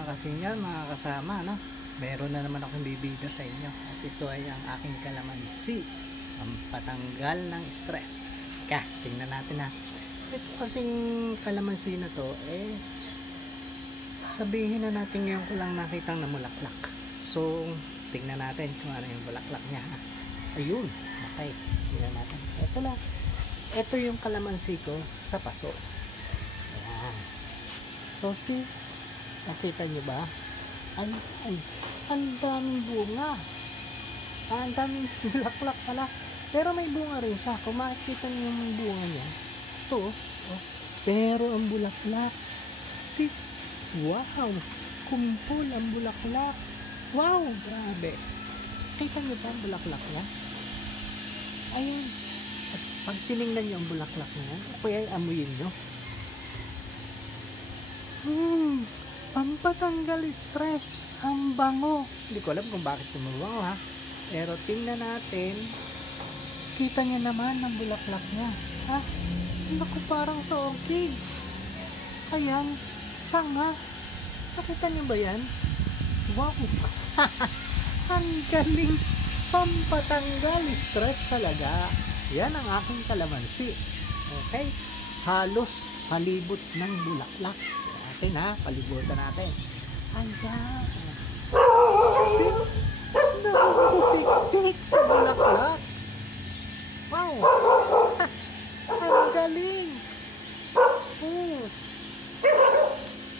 mga kasinyan, mga kasama, no? Meron na naman akong bibida sa inyo. At ito ay ang aking kalamansi, ang patanggal ng stress. Tingnan natin ha. Ito kasing kalamansi na to, sabihin na natin ngayon ko lang nakitang namulaklak. So, tingnan natin kung ano yung bulaklak niya ha. Ayun, okay. Tingnan natin. Ito lang. Ito yung kalamansi ko sa paso. Ayan. So, see, nakita nyo ba? Ang daming bunga. Ang daming laklak pala. Pero may bunga rin siya. Kung makikita nyo yung bunga niya, ito, pero ang bulaklak, see, wow, kumpol ang bulaklak. Wow, grabe. Kita nyo ba ang bulaklak niya? Ayun. At pag tinignan nyo ang bulaklak niya, o kaya amuyin nyo, pampatanggal stress, ang bango. Hindi ko alam kung bakit tumubango ha. Pero tingnan natin, kita niya naman ang bulaklak niya. Ha? Naku, parang sa orchids. Ayan, sanga. Nakita niyo ba yan? Wow! Ang galing! Pampatanggal stress talaga. Yan ang aking kalamansi. Okay? Halos palibot ng bulaklak. Natin ha, palibutan natin. Ayan. See? Nakapupik-pik sa bulaklak. Wow! Ang galing!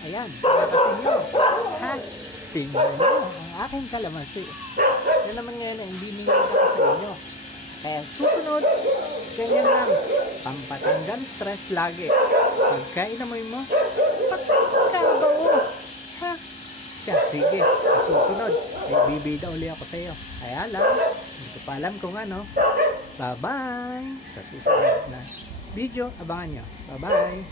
Ayan, nakakasin nyo. Ha? Tingnan nyo ang aking kalamansi. Yan naman ngayon na hindi nyo ko sa inyo. Kaya susunod, ganyan lang. Pampatanggal stress lagi. Pagka inamoy mo, pagkabaw. Ha? Siya, sige. Susunod, may bibida uli ako sa iyo. Kaya lang, hindi ko pa alam kung ano. Bye-bye! Sa susunod na video, abangan nyo. Bye-bye!